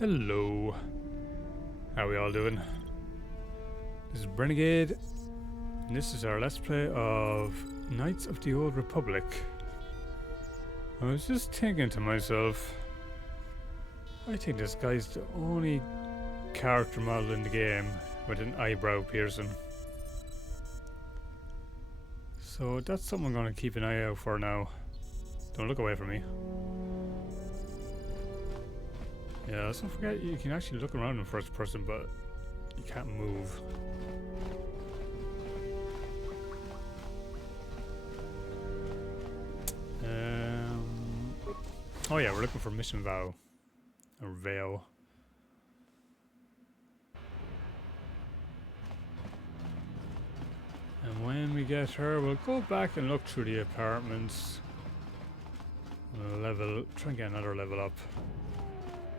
Hello. How are we all doing? This is Renegade, and this is our Let's Play of Knights of the Old Republic. I was just thinking to myself, I think this guy's the only character model in the game with an eyebrow piercing. So that's something I'm going to keep an eye out for now. Don't look away from me. Yeah, let's not forget you can actually look around in first person, but you can't move. Oh yeah, we're looking for Mission Vow. Or Veil. And when we get her, we'll go back and look through the apartments. We'll try and get another level up.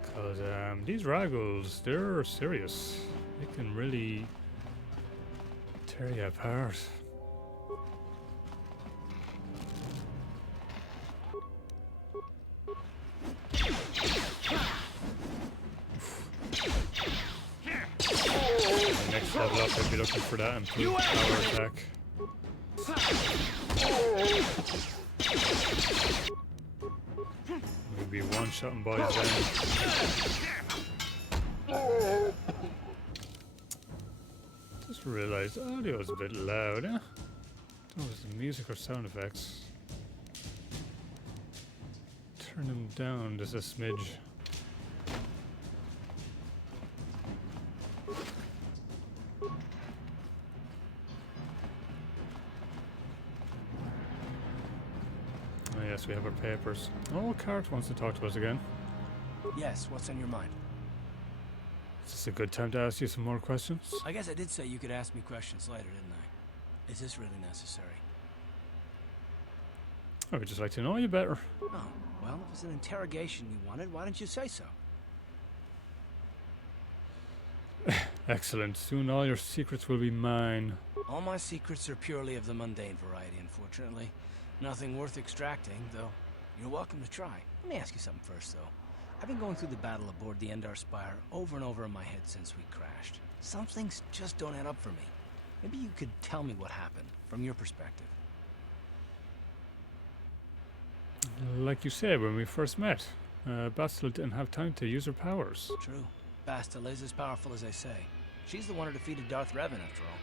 Because these Raggles, they're serious. They can really tear you apart. Next level up, I'd be looking for that improved power attack. We'll be one-shotting boys then. Just realised the audio is a bit loud, eh? Don't know if it's the music or sound effects. Turn them down just a smidge. Oh yes, we have our papers. Oh, Cart wants to talk to us again. Yes, what's on your mind? Is this a good time to ask you some more questions? I guess I did say you could ask me questions later, didn't I? Is this really necessary? I would just like to know you better. Oh, well, if it's an interrogation you wanted, why didn't you say so? Excellent. Soon all your secrets will be mine. All my secrets are purely of the mundane variety, unfortunately. Nothing worth extracting, though you're welcome to try. Let me ask you something first, though. I've been going through the battle aboard the Endar Spire over and over in my head since we crashed. Some things just don't add up for me. Maybe you could tell me what happened, from your perspective. Like you said when we first met, Bastila didn't have time to use her powers. True. Bastila is as powerful as they say. She's the one who defeated Darth Revan, after all.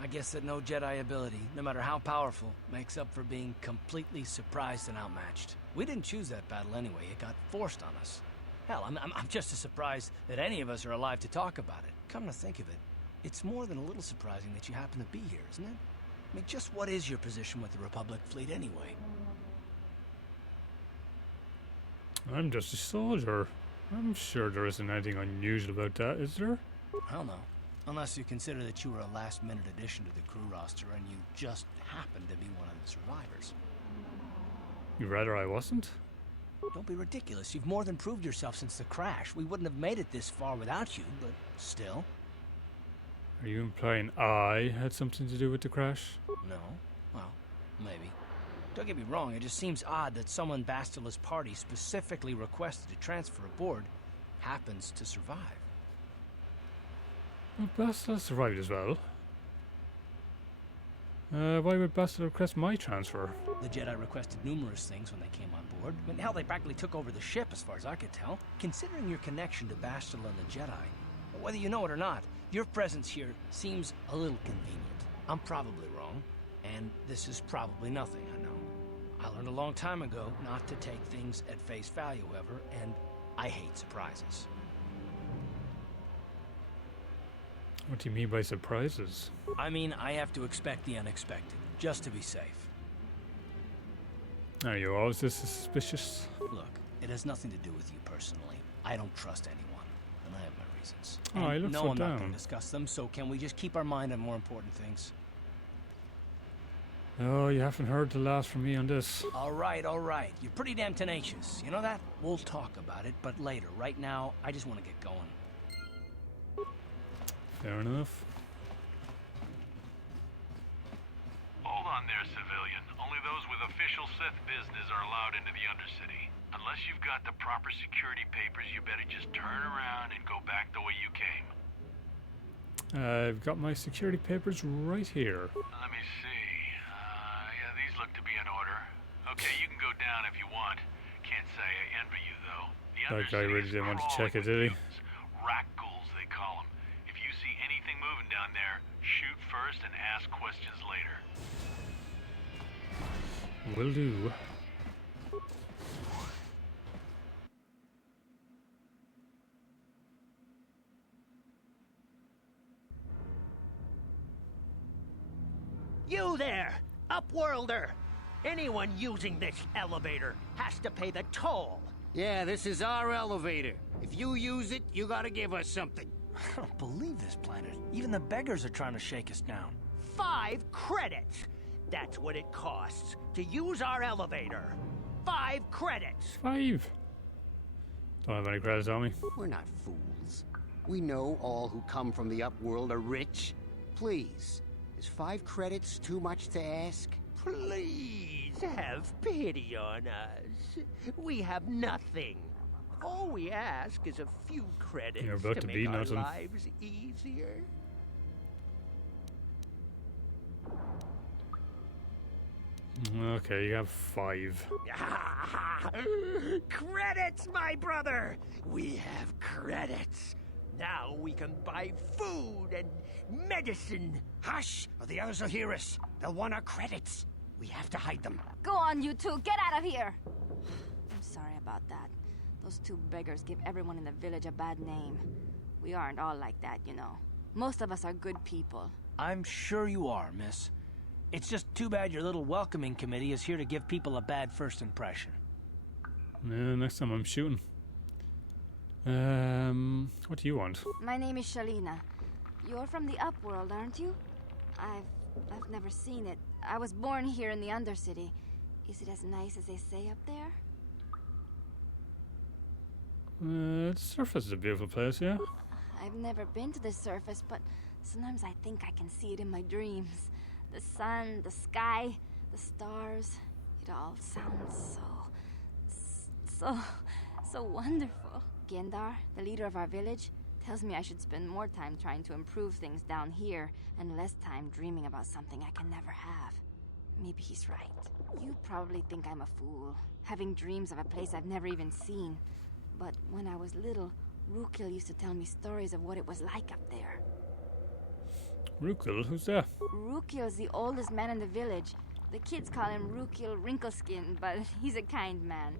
I guess that no Jedi ability, no matter how powerful, makes up for being completely surprised and outmatched. We didn't choose that battle anyway. It got forced on us. Hell, I'm just as surprised that any of us are alive to talk about it. Come to think of it, it's more than a little surprising that you happen to be here, isn't it? I mean, just what is your position with the Republic fleet anyway? I'm just a soldier. I'm sure there isn't anything unusual about that, is there? Hell no. Unless you consider that you were a last-minute addition to the crew roster and you just happened to be one of the survivors. You'd rather I wasn't? Don't be ridiculous. You've more than proved yourself since the crash. We wouldn't have made it this far without you, but still. Are you implying I had something to do with the crash? No. Well, maybe. Don't get me wrong, it just seems odd that someone Bastila's party specifically requested to transfer aboard happens to survive. Well, Bastila survived as well. Why would Bastila request my transfer? The Jedi requested numerous things when they came on board. I mean, hell, they practically took over the ship as far as I could tell. Considering your connection to Bastila and the Jedi, whether you know it or not, your presence here seems a little convenient. I'm probably wrong, and this is probably nothing, I know. I learned a long time ago not to take things at face value, however, and I hate surprises. What do you mean by surprises? I mean, I have to expect the unexpected, just to be safe. Are you always this suspicious? Look, it has nothing to do with you personally. I don't trust anyone, and I have my reasons. Oh, I look no, so I'm not going down. to discuss them, so can we just keep our mind on more important things? Oh, you haven't heard the last from me on this. All right, all right. You're pretty damn tenacious. You know that? We'll talk about it, but later. Right now, I just want to get going. Fair enough. Hold on there, civilian. Only those with official Sith business are allowed into the Undercity. Unless you've got the proper security papers, you better just turn around and go back the way you came. I've got my security papers right here. Let me see. Yeah, these look to be in order. Okay, you can go down if you want. Can't say I envy you, though. That guy really didn't want to check it, did he? Rat ghouls, they call them. If you see anything moving down there, shoot first and ask questions later. Will do. You there, Upworlder! Anyone using this elevator has to pay the toll. Yeah, this is our elevator. If you use it, you gotta give us something. I don't believe this planet. Even the beggars are trying to shake us down. 5 credits! That's what it costs to use our elevator. 5 credits! 5. Don't have any credits on me. We're not fools. We know all who come from the Upworld are rich. Please, is 5 credits too much to ask? Please have pity on us. We have nothing. All we ask is a few credits You're about to to make be our nothing. lives easier. Okay, you have 5. Credits, my brother! We have credits. Now we can buy food and medicine. Hush, or the others will hear us. They'll want our credits. We have to hide them. Go on, you two. Get out of here. I'm sorry about that. Those 2 beggars give everyone in the village a bad name. We aren't all like that, you know. Most of us are good people. I'm sure you are, miss. It's just too bad your little welcoming committee is here to give people a bad first impression. Yeah, next time I'm shooting. What do you want? My name is Shalina. You're from the Upworld, aren't you? I've never seen it. I was born here in the Undercity. Is it as nice as they say up there? The surface is a beautiful place, yeah? I've never been to the surface, but sometimes I think I can see it in my dreams. The sun, the sky, the stars. It all sounds so wonderful. Gendar, the leader of our village, tells me I should spend more time trying to improve things down here and less time dreaming about something I can never have. Maybe he's right. You probably think I'm a fool, having dreams of a place I've never even seen. But when I was little, Rukil used to tell me stories of what it was like up there. Rukil? Who's that? Rukil's the oldest man in the village. The kids call him Rukil Wrinkleskin, but he's a kind man.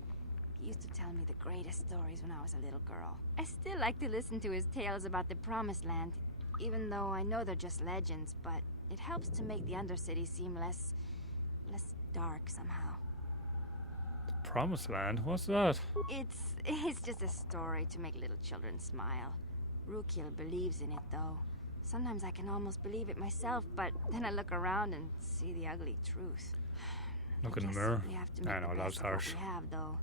He used to tell me the greatest stories when I was a little girl. I still like to listen to his tales about the Promised Land, even though I know they're just legends, but it helps to make the Undercity seem less dark somehow. Promised Land? What's that? It's just a story to make little children smile. Rukil believes in it, though. Sometimes I can almost believe it myself, but then I look around and see the ugly truth. Look I in the guess mirror. We have to make I the know, best that's of what harsh. we have, though.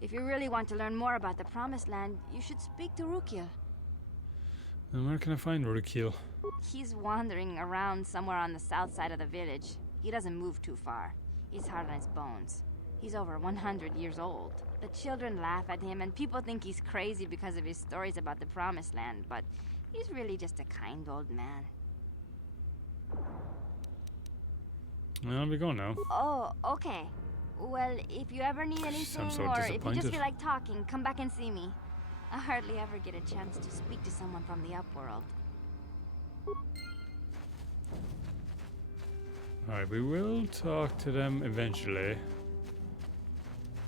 If you really want to learn more about the Promised Land, you should speak to Rukil. And where can I find Rukil? He's wandering around somewhere on the south side of the village. He doesn't move too far. He's hard on his bones. He's over 100 years old. The children laugh at him, and people think he's crazy because of his stories about the Promised Land, but he's really just a kind old man. I'll be going now. Oh, okay. Well, if you ever need anything, Sounds so or if you just disappointed. feel like talking, come back and see me. I hardly ever get a chance to speak to someone from the Upworld. Alright, we will talk to them eventually.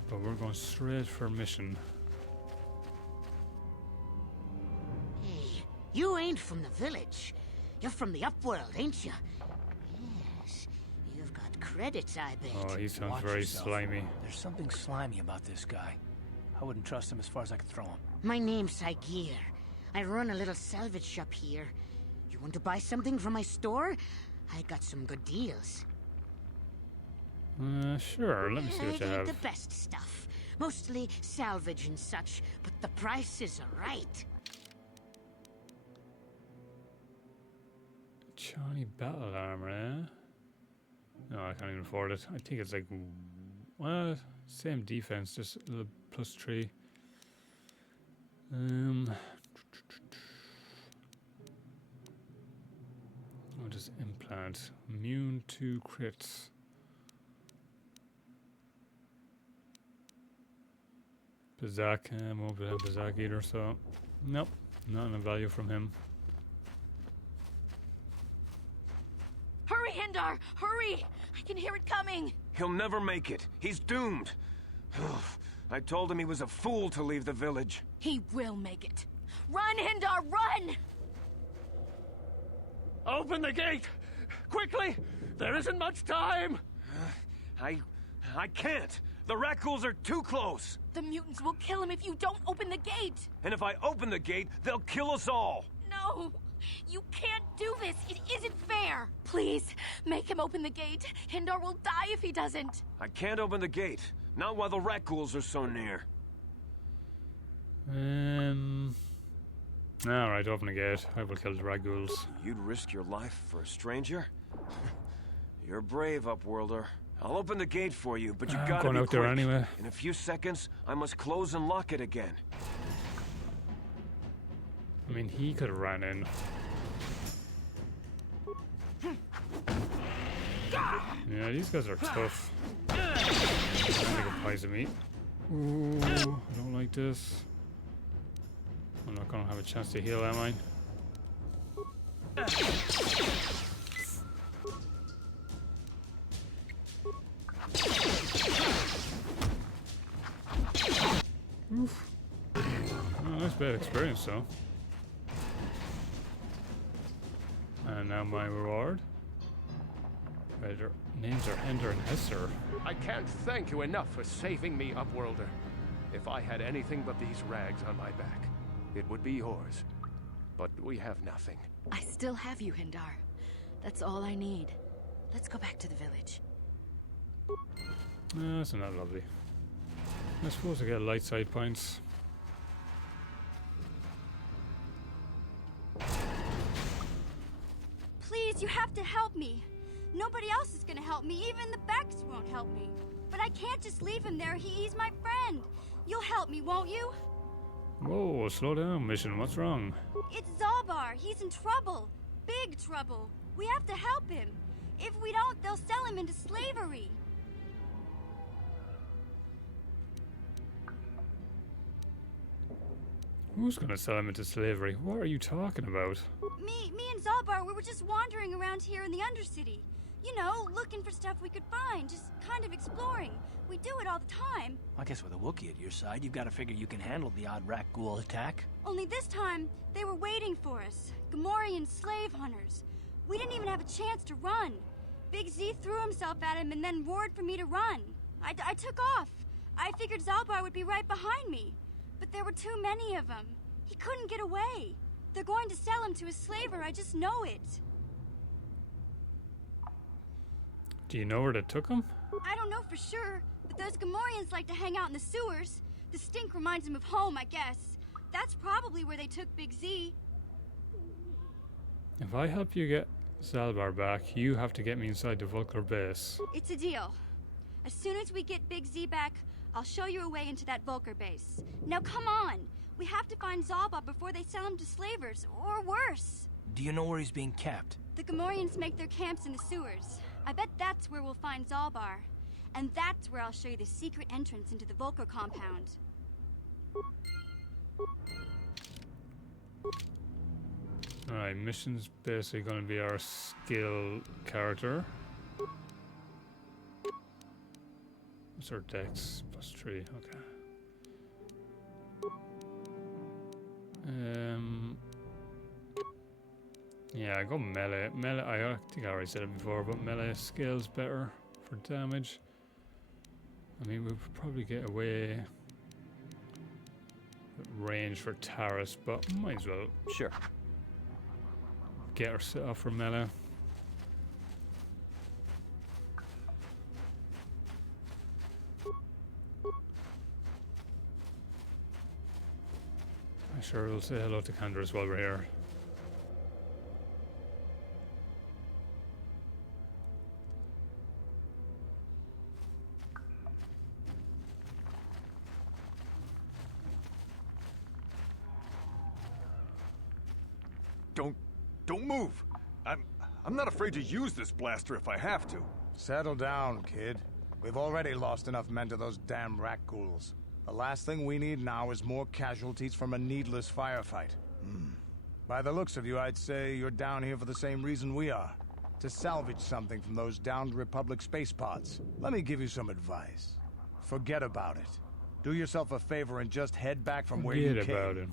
But we're going straight for mission. Hey, you ain't from the village. You're from the Upworld, ain't you? Yes, you've got credits, I bet. Oh, he sounds Watch very yourself. slimy. There's something slimy about this guy. I wouldn't trust him as far as I could throw him. My name's Saigir. I run a little salvage shop here. You want to buy something from my store? I got some good deals. Sure, let me see what It you ain't have. the best stuff. Mostly salvage and such, but the prices are right. Johnny battle armor, eh? No, I can't even afford it. I think it's like, well, Same defense, just a little +3. What is implant? Immune to crits. Bazak, won't be Bazak either, so nope, not enough value from him. Hurry, Hindar! Hurry! I can hear it coming! He'll never make it. He's doomed. I told him he was a fool to leave the village. He will make it. Run, Hindar, run! Open the gate! Quickly! There isn't much time! I can't. The Rakghouls are too close. The mutants will kill him if you don't open the gate! And if I open the gate, they'll kill us all. No! You can't do this! It isn't fair! Please, make him open the gate. Hindar will die if he doesn't. I can't open the gate. Not while the Rakghouls are so near. Alright, open the gate. I will kill the Rakghouls. You'd risk your life for a stranger? You're brave, Upworlder. I'll open the gate for you, but you gotta going be out quick. there anyway. In a few seconds, I must close and lock it again. I mean, he could have ran in. Yeah, these guys are tough. I think it poison me. Ooh, I don't like this. I'm not gonna have a chance to heal, am I? Oof. Oh, nice bad experience though. And now my reward. Their names are Hender and Hesser. I can't thank you enough for saving me, Upworlder. If I had anything but these rags on my back, it would be yours. But we have nothing. I still have you, Hindar. That's all I need. Let's go back to the village. That's not lovely. I suppose I get light side points. Please, you have to help me. Nobody else is gonna help me. Even the Becks won't help me. But I can't just leave him there. He's my friend. You'll help me, won't you? Whoa, slow down, Mission. What's wrong? It's Zalbar. He's in trouble. Big trouble. We have to help him. If we don't, they'll sell him into slavery. Who's gonna sell him into slavery? What are you talking about? Me and Zalbar, we were just wandering around here in the Undercity. You know, looking for stuff we could find, just kind of exploring. We do it all the time. I guess with a Wookiee at your side, you've got to figure you can handle the odd Rakghoul attack. Only this time, they were waiting for us. Gamorrean slave hunters. We didn't even have a chance to run. Big Z threw himself at him and then roared for me to run. I took off. I figured Zalbar would be right behind me. But there were too many of them. He couldn't get away. They're going to sell him to a slaver, I just know it. Do you know where they took him? I don't know for sure, but those Gamorreans like to hang out in the sewers. The stink reminds them of home, I guess. That's probably where they took Big Z. If I help you get Zalbar back, you have to get me inside the Vulcar base. It's a deal. As soon as we get Big Z back, I'll show you a way into that Vulcar base. Now come on! We have to find Zalbar before they sell him to slavers, or worse. Do you know where he's being kept? The Gamorreans make their camps in the sewers. I bet that's where we'll find Zalbar. And that's where I'll show you the secret entrance into the Vulcar compound. Alright, mission's basically going to be our skill character. What's our dex? +3, okay. Yeah, I go melee. Melee, I think I already said it before, but melee scales better for damage. I mean, we'll probably get away with range for Taris, but might as well Sure. get her set up for melee. I sure will say hello to Candace while we're here. Don't move. I'm not afraid to use this blaster if I have to. Settle down, kid. We've already lost enough men to those damn rat ghouls. The last thing we need now is more casualties from a needless firefight. By the looks of you, I'd say you're down here for the same reason we are. To salvage something from those downed Republic space pods. Let me give you some advice. Forget about it. Do yourself a favor and just head back from where you came. Forget about it.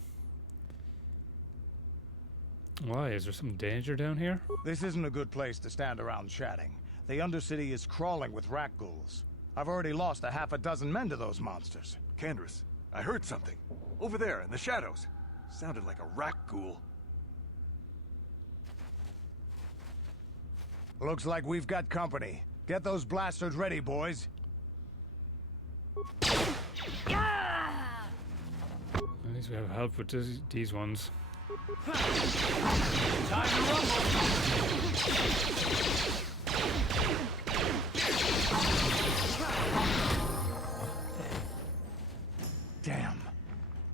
Why? Is there some danger down here? This isn't a good place to stand around chatting. The Undercity is crawling with rat ghouls. I've already lost a half a dozen men to those monsters. Candace, I heard something. Over there, in the shadows. Sounded like a rat ghoul. Looks like we've got company. Get those blasters ready, boys. At least we have help with these ones. Time to rumble! Damn.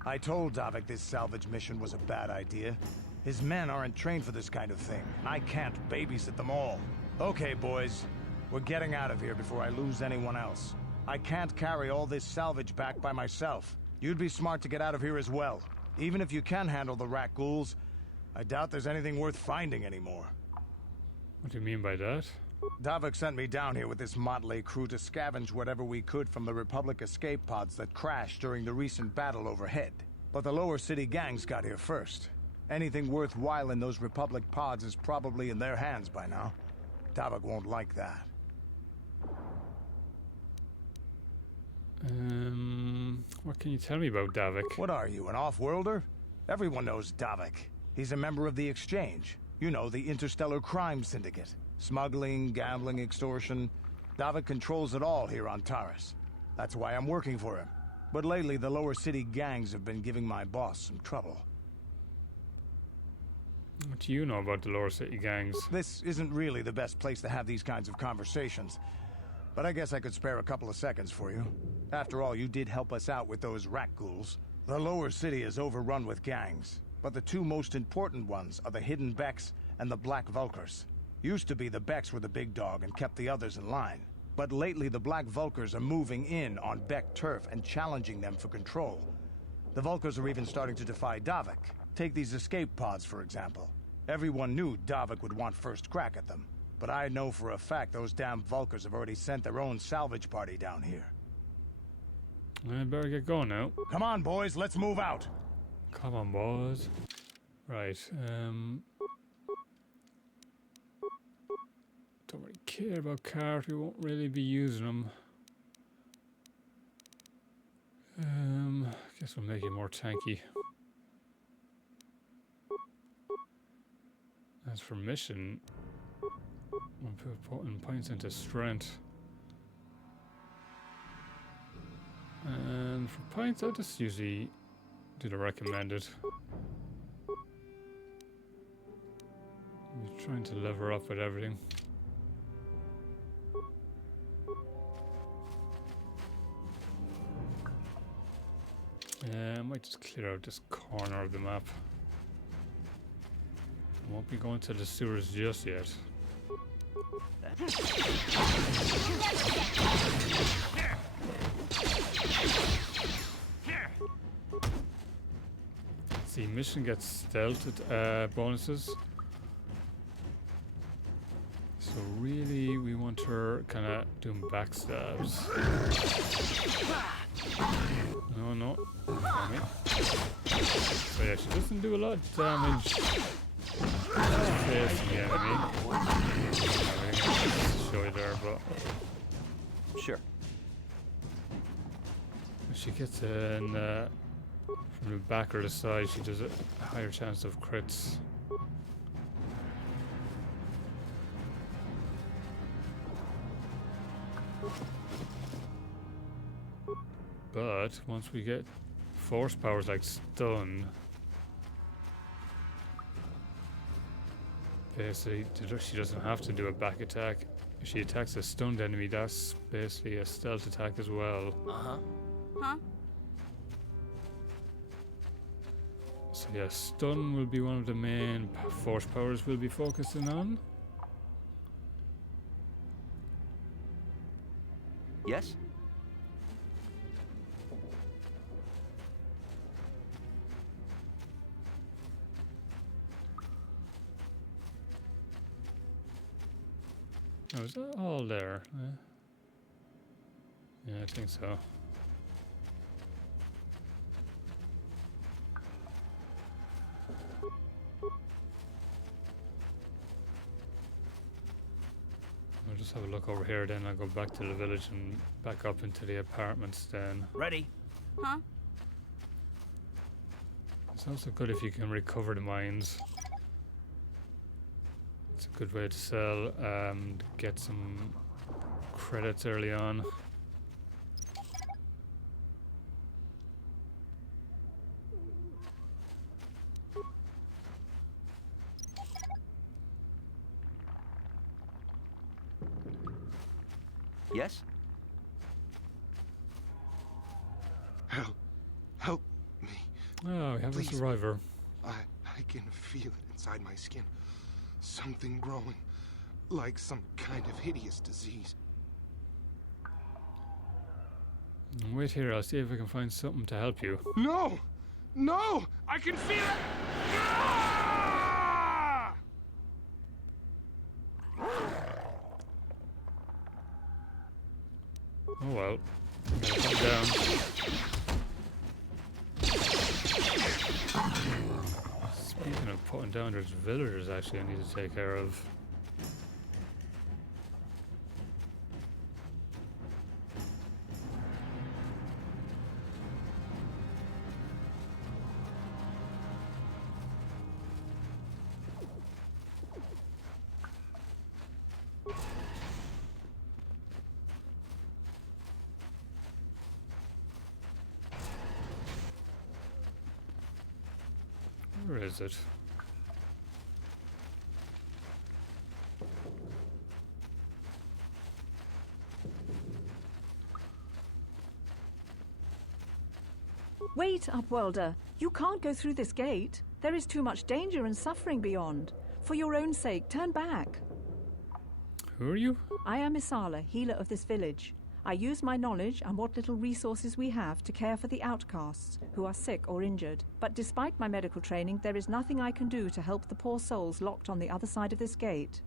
I told Davik this salvage mission was a bad idea. His men aren't trained for this kind of thing. I can't babysit them all. Okay, boys. We're getting out of here before I lose anyone else. I can't carry all this salvage back by myself. You'd be smart to get out of here as well. Even if you can handle the rat ghouls, I doubt there's anything worth finding anymore. What do you mean by that? Davik sent me down here with this motley crew to scavenge whatever we could from the Republic escape pods that crashed during the recent battle overhead. But the lower city gangs got here first. Anything worthwhile in those Republic pods is probably in their hands by now. Davik won't like that. What can you tell me about Davik? What are you, an off-worlder? Everyone knows Davik. He's a member of the Exchange. You know, the interstellar crime syndicate. Smuggling, gambling, extortion. Davik controls it all here on Taris. That's why I'm working for him. But lately, the lower city gangs have been giving my boss some trouble. What do you know about the lower city gangs? This isn't really the best place to have these kinds of conversations. But I guess I could spare a couple of seconds for you. After all, you did help us out with those rat ghouls. The lower city is overrun with gangs. But the two most important ones are the Hidden Becks and the Black Vulkars. Used to be the Becks were the big dog and kept the others in line. But lately the Black Vulkars are moving in on Beck turf and challenging them for control. The Vulkars are even starting to defy Davik. Take these escape pods, for example. Everyone knew Davik would want first crack at them. But I know for a fact those damn Vulkars have already sent their own salvage party down here. I better get going now. Come on, boys, let's move out. Come on, boys. Right, don't really care about cars. We won't really be using them. Guess we'll make it more tanky. As for mission, we'll put putting points into strength. And for points, I'll just usually do the recommended. I'm trying to lever up with everything. I might just clear out this corner of the map. I won't be going to the sewers just yet. See, mission gets stealth bonuses. So really, we want her kind of doing backstabs. No. Okay. So yeah, she doesn't do a lot of damage facing the enemy. I'll show you there, but Sure. if she gets in from the back or the side, she does a higher chance of crits. But once we get force powers like stun, basically she doesn't have to do a back attack. If she attacks a stunned enemy, that's basically a stealth attack as well. Huh? So yeah, stun will be one of the main force powers we'll be focusing on. Yes? Oh, is that all there? Yeah, I think so. I'll just have a look over here, then I'll go back to the village and back up into the apartments then. Ready? Huh? It's also good if you can recover the mines. It's a good way to sell and get some credits early on. Yes? Help me. Oh, we have Please. a survivor. I can feel it inside my skin. Something growing. Like some kind of hideous disease. Wait here, I'll see if I can find something to help you. No! No! I can feel it! Ah! Oh well. Gotta come down. Speaking of putting down, there's villagers actually I need to take care of. Where is it? Wait, Upworlder. You can't go through this gate. There is too much danger and suffering beyond. For your own sake, turn back. Who are you? I am Isala, healer of this village. I use my knowledge and what little resources we have to care for the outcasts who are sick or injured. But despite my medical training, there is nothing I can do to help the poor souls locked on the other side of this gate.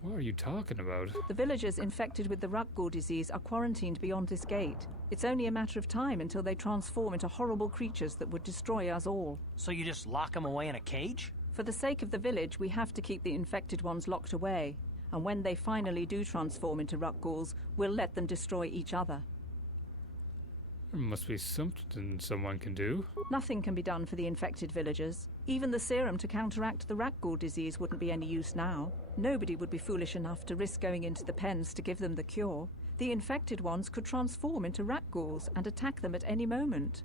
What are you talking about? The villagers infected with the Rukgul disease are quarantined beyond this gate. It's only a matter of time until they transform into horrible creatures that would destroy us all. So you just lock them away in a cage? For the sake of the village, we have to keep the infected ones locked away. And when they finally do transform into Rukguls, we'll let them destroy each other. There must be something someone can do. Nothing can be done for the infected villagers. Even the serum to counteract the Rukgul disease wouldn't be any use now. Nobody would be foolish enough to risk going into the pens to give them the cure. The infected ones could transform into Rukguls and attack them at any moment.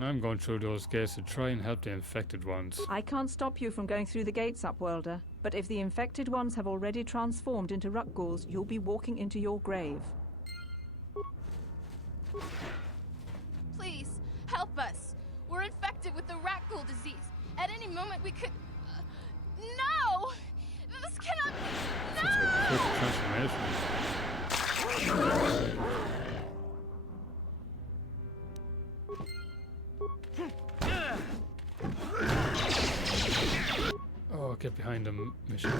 I'm going through those gates to try and help the infected ones. I can't stop you from going through the gates, Upworlder. But if the infected ones have already transformed into Rukguls, you'll be walking into your grave. Please, help us. We're infected with the Rukgul disease. At any moment we could... no! This cannot be... Such a quick transformation. Oh, get behind him, mission.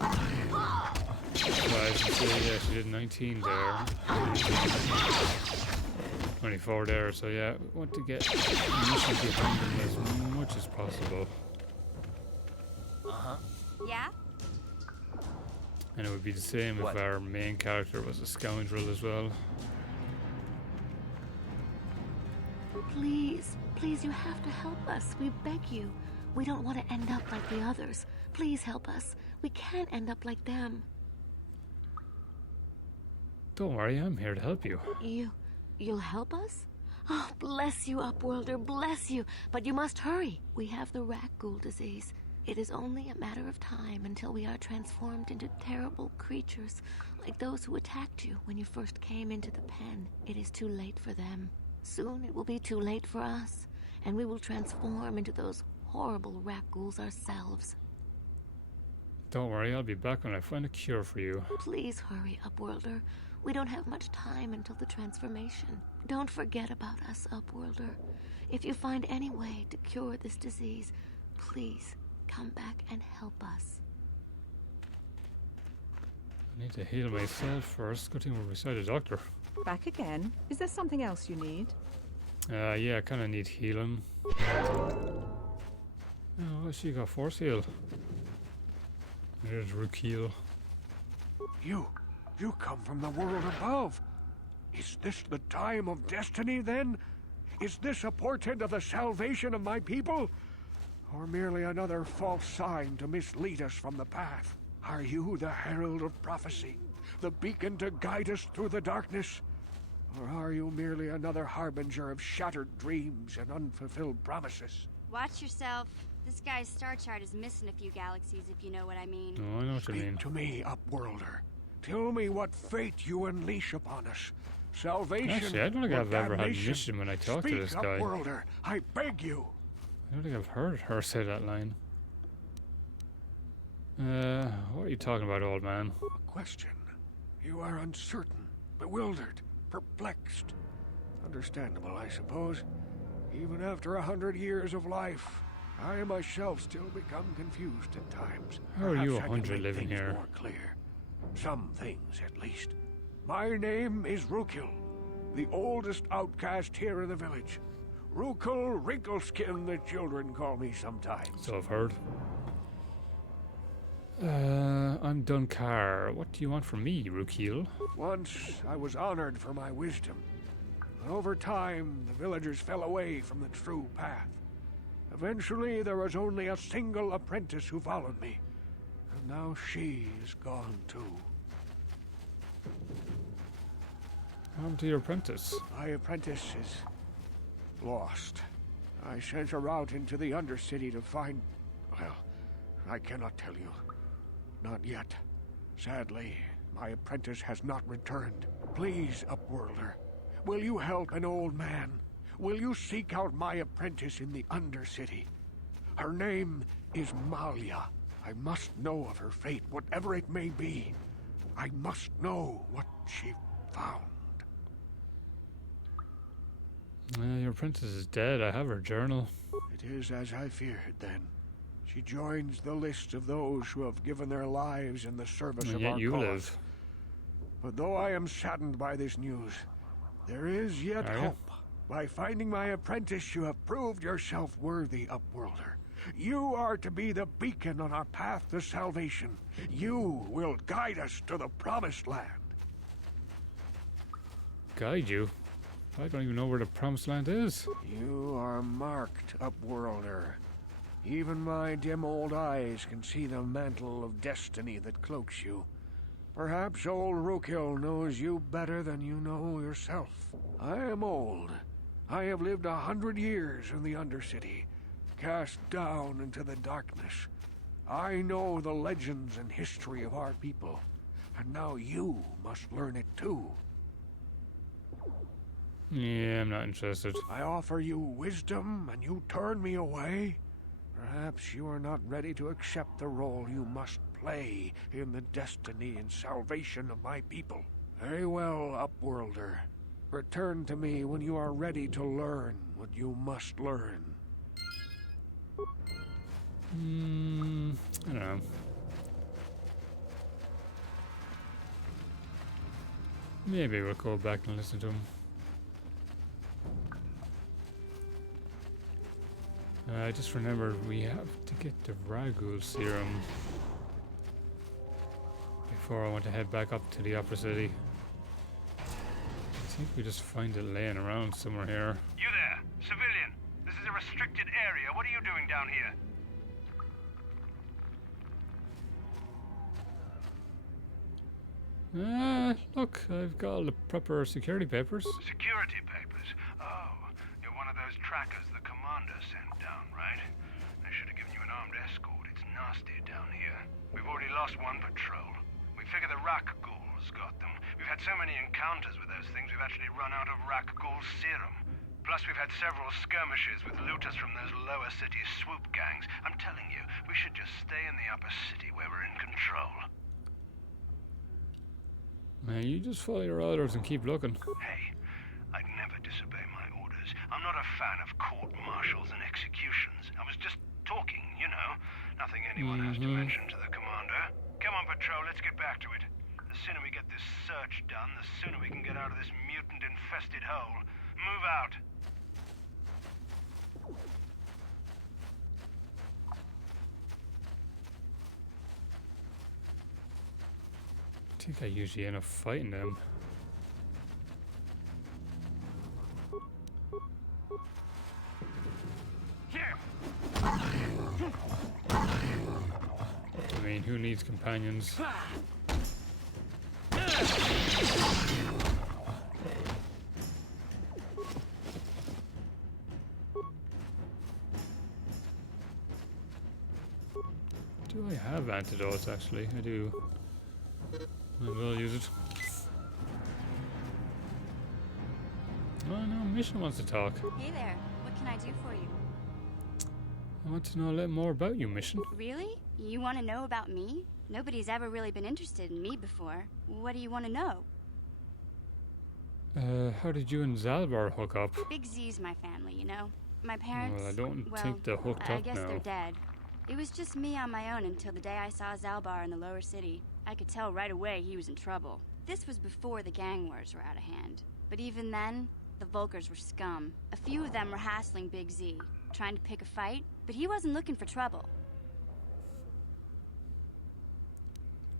Right, you see, yeah, she did 19 there. 24 there, so yeah, we want to get missions behind him as much as possible. Uh-huh. Yeah? And it would be the same if our main character was a scoundrel as well. Please, please, you have to help us. We beg you. We don't want to end up like the others. Please help us. We can't end up like them. Don't worry, I'm here to help you. You'll help us? Oh, bless you, Upworlder, bless you. But you must hurry. We have the Rukgul disease. It is only a matter of time until we are transformed into terrible creatures, like those who attacked you when you first came into the pen. It is too late for them. Soon it will be too late for us, and we will transform into those horrible rat ghouls ourselves. Don't worry, I'll be back when I find a cure for you. Please hurry, Upworlder. We don't have much time until the transformation. Don't forget about us, Upworlder. If you find any way to cure this disease, please come back and help us. I need to heal myself first. Good thing we're beside a doctor. Back again? Is there something else you need? Yeah, I kind of need healing. Oh, she got force heal. There's Rook heal. You come from the world above. Is this the time of destiny, then? Is this a portent of the salvation of my people? Or merely another false sign to mislead us from the path? Are you the herald of prophecy, the beacon to guide us through the darkness? Or are you merely another harbinger of shattered dreams and unfulfilled promises? Watch yourself. This guy's star chart is missing a few galaxies, if you know what I mean. Oh, I know what you mean. Speak to me, Upworlder. Tell me what fate you unleash upon us. Salvation. Actually, I don't think I've ever had a damnation? mission when I talk to this Speak, guy. Upworlder, I beg you. I don't think I've heard her say that line. What are you talking about, old man? A question. You are uncertain, bewildered, perplexed. Understandable, I suppose. Even after 100 years of life, I myself still become confused at times. How are you Perhaps I can 100 make living things here? more clear. Some things, at least. My name is Rukil, the oldest outcast here in the village. Rukil Wrinkleskin, the children call me sometimes. So I've heard. I'm Dunkar. What do you want from me, Rukil? Once I was honored for my wisdom. Over time, the villagers fell away from the true path. Eventually, there was only a single apprentice who followed me. And now she is gone too. What happened to your apprentice? My apprentice is lost. I sent her out into the Undercity to find... Well, I cannot tell you. Not yet. Sadly, my apprentice has not returned. Please, Upworlder, will you help an old man? Will you seek out my apprentice in the Undercity? Her name is Malia. I must know of her fate, whatever it may be. I must know what she found. Your apprentice is dead. I have her journal. It is as I feared, then. She joins the list of those who have given their lives in the service And of yet our you cause. live. But though I am saddened by this news, there is yet Are you? hope. By finding my apprentice, you have proved yourself worthy, Upworlder. You are to be the beacon on our path to salvation. You will guide us to the promised land. Guide you? I don't even know where the promised land is. You are marked, Upworlder. Even my dim old eyes can see the mantle of destiny that cloaks you. Perhaps old Rukil knows you better than you know yourself. I am old. I have lived 100 years in the Undercity, cast down into the darkness. I know the legends and history of our people, and now you must learn it too. Yeah, I'm not interested. I offer you wisdom, and you turn me away? Perhaps you are not ready to accept the role you must play in the destiny and salvation of my people. Very well, Upworlder. Return to me when you are ready to learn what you must learn. I don't know. Maybe we'll go back and listen to him. I just remembered we have to get the Ragul serum before I want to head back up to the Upper City. I think we just find it laying around somewhere here. You there, civilian. This is a restricted area. What are you doing down here? Look, I've got all the proper security papers. Security papers? Oh, you're one of those trackers the commander sent down, right? They should have given you an armed escort. It's nasty down here. We've already lost one patrol. We figure the Rak ghouls got them. We've had so many encounters with those things, we've actually run out of Rak ghoul serum. Plus, we've had several skirmishes with looters from those lower city swoop gangs. I'm telling you, we should just stay in the upper city where we're in control. Man, you just follow your orders and keep looking. Hey, I'd never disobey my orders. I'm not a fan of court-martials and executions. I was just talking, you know. Nothing anyone has to mention to the commander. Come on, Patrol, let's get back to it. The sooner we get this search done, the sooner we can get out of this mutant-infested hole. Move out. I think I usually end up fighting them. I mean, who needs companions? Do I have antidotes, actually? I do. Might as well use it. Oh no, Mission wants to talk. Hey there, what can I do for you? I want to know a little more about you, Mission. Really? You want to know about me? Nobody's ever really been interested in me before. What do you want to know? How did you and Zalbar hook up? Big Z's my family, you know? My parents, Well, I don't think they're hooked I up guess now. they're dead. It was just me on my own until the day I saw Zalbar in the lower city. I could tell right away he was in trouble. This was before the gang wars were out of hand. But even then, the Volkers were scum. A few of them were hassling Big Z, trying to pick a fight, but he wasn't looking for trouble.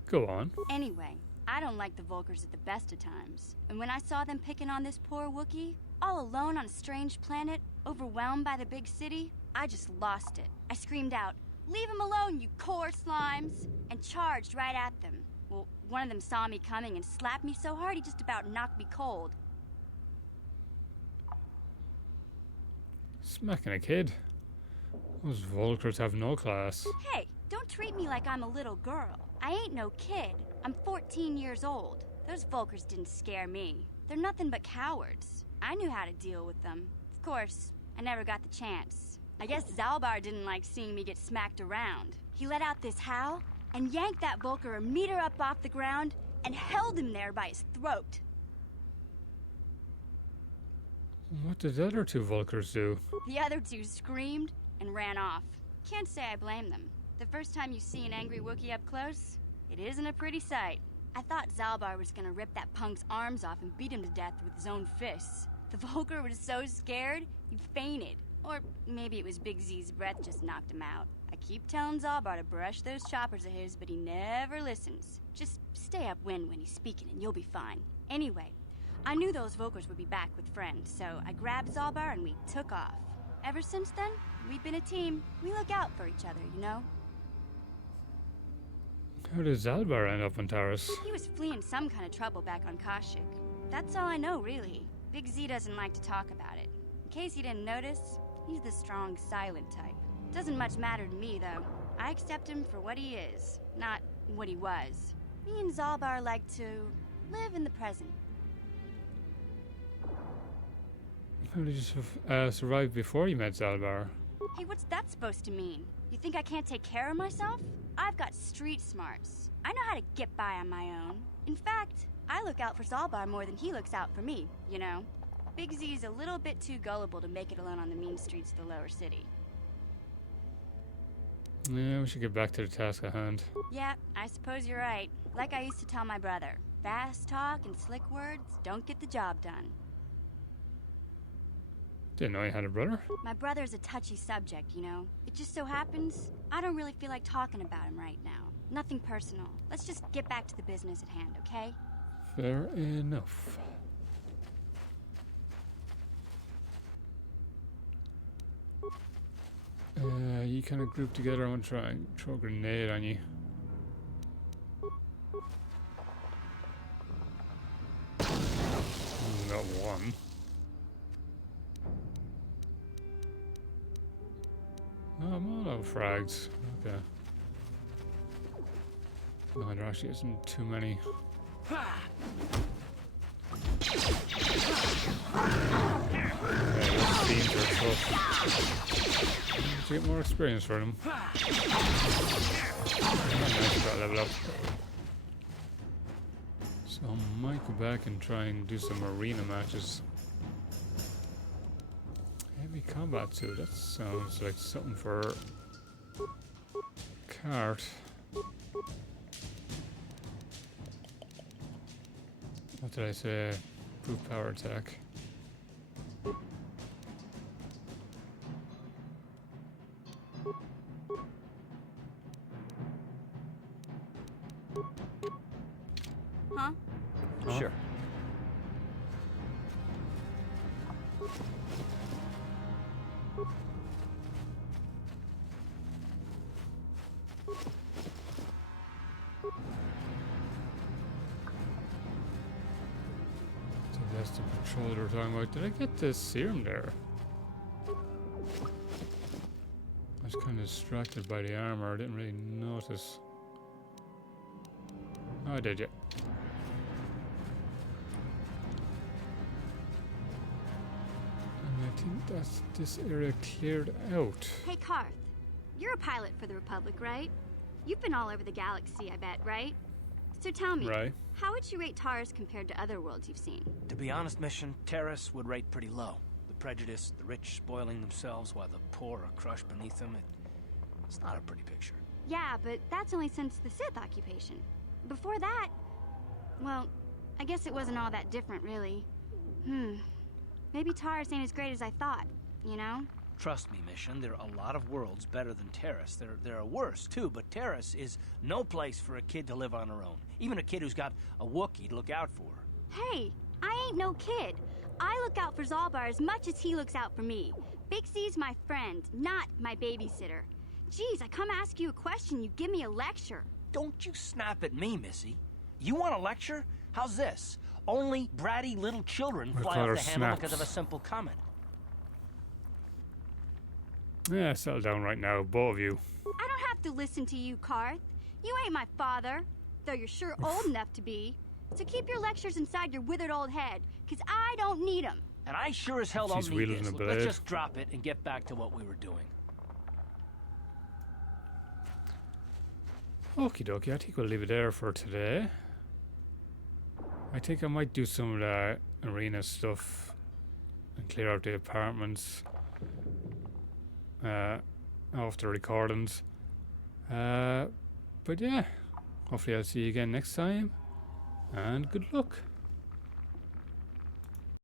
Go on. Anyway, I don't like the Volkers at the best of times. And when I saw them picking on this poor Wookiee, all alone on a strange planet, overwhelmed by the big city, I just lost it. I screamed out, "Leave him alone, you core slimes!" and charged right at them. Well, one of them saw me coming and slapped me so hard he just about knocked me cold. Smacking a kid. Those Volkers have no class. Hey, don't treat me like I'm a little girl. I ain't no kid. I'm 14 years old. Those Volkers didn't scare me. They're nothing but cowards. I knew how to deal with them. Of course, I never got the chance. I guess Zalbar didn't like seeing me get smacked around. He let out this howl and yanked that Volker a meter up off the ground and held him there by his throat. What did the other two Volkers do? The other two screamed and ran off. Can't say I blame them. The first time you see an angry Wookiee up close, it isn't a pretty sight. I thought Zalbar was gonna rip that punk's arms off and beat him to death with his own fists. The Volker was so scared, he fainted. Or maybe it was Big Z's breath just knocked him out. I keep telling Zalbar to brush those choppers of his, but he never listens. Just stay upwind when he's speaking and you'll be fine. Anyway, I knew those Volkers would be back with friends, so I grabbed Zalbar and we took off. Ever since then, we've been a team. We look out for each other, you know? How did Zalbar end up on Taris? He was fleeing some kind of trouble back on Kashyyyk. That's all I know, really. Big Z doesn't like to talk about it. In case you didn't notice, he's the strong, silent type. Doesn't much matter to me, though. I accept him for what he is, not what he was. Me and Zalbar like to live in the present. How did you survive before you met Zalbar? Hey, what's that supposed to mean? You think I can't take care of myself? I've got street smarts. I know how to get by on my own. In fact, I look out for Zalbar more than he looks out for me, you know? Big Z's a little bit too gullible to make it alone on the mean streets of the lower city. Yeah, we should get back to the task at hand. Yeah, I suppose you're right. Like I used to tell my brother, fast talk and slick words don't get the job done. Didn't know you had a brother. My brother's a touchy subject, you know? It just so happens, I don't really feel like talking about him right now. Nothing personal. Let's just get back to the business at hand, okay? Fair enough. You kind of group together. I want to try and throw a grenade on you. Got one. Oh, I'm all out of frags. Okay. No, there actually isn't too many. Okay, those teams are tough. To get more experience for them. Nice, got level up. So I might go back and try and do some arena matches. Heavy combat suit, that sounds like something for cart. What did I say? Brute power attack. Huh? Sure. So that's the patrol they were talking about. Did I get the serum there? I was kind of distracted by the armor. I didn't really notice. Oh, I did, yeah. And I think that's this area cleared out. Hey, Karth. You're a pilot for the Republic, right? You've been all over the galaxy, I bet, right? So tell me, Right. how would you rate Taurus compared to other worlds you've seen? To be honest, Mission, Terrace would rate pretty low. The prejudice, the rich spoiling themselves while the poor are crushed beneath them, it's not a pretty picture. Yeah, but that's only since the Sith occupation. Before that, well, I guess it wasn't all that different, really. Maybe Taurus ain't as great as I thought, you know? Trust me, Mission, there are a lot of worlds better than Terrace. There are worse, too, but Terrace is no place for a kid to live on her own. Even a kid who's got a Wookiee to look out for. Hey, I ain't no kid. I look out for Zalbar as much as he looks out for me. Big C's my friend, not my babysitter. Geez, I come ask you a question, you give me a lecture. Don't you snap at me, Missy. You want a lecture? How's this? Only bratty little children I fly call her off the handle snaps. because of a simple comment. Yeah, settle down right now, both of you. I don't have to listen to you, Karth. You ain't my father, though you're sure old enough to be. So keep your lectures inside your withered old head, because I don't need them. And I sure as hell don't She's need wielding this. a Look, let's blade. just drop it and get back to what we were doing. Okie dokie, I think we'll leave it there for today. I think I might do some of the arena stuff and clear out the apartments after recordings. But yeah, hopefully I'll see you again next time, and good luck.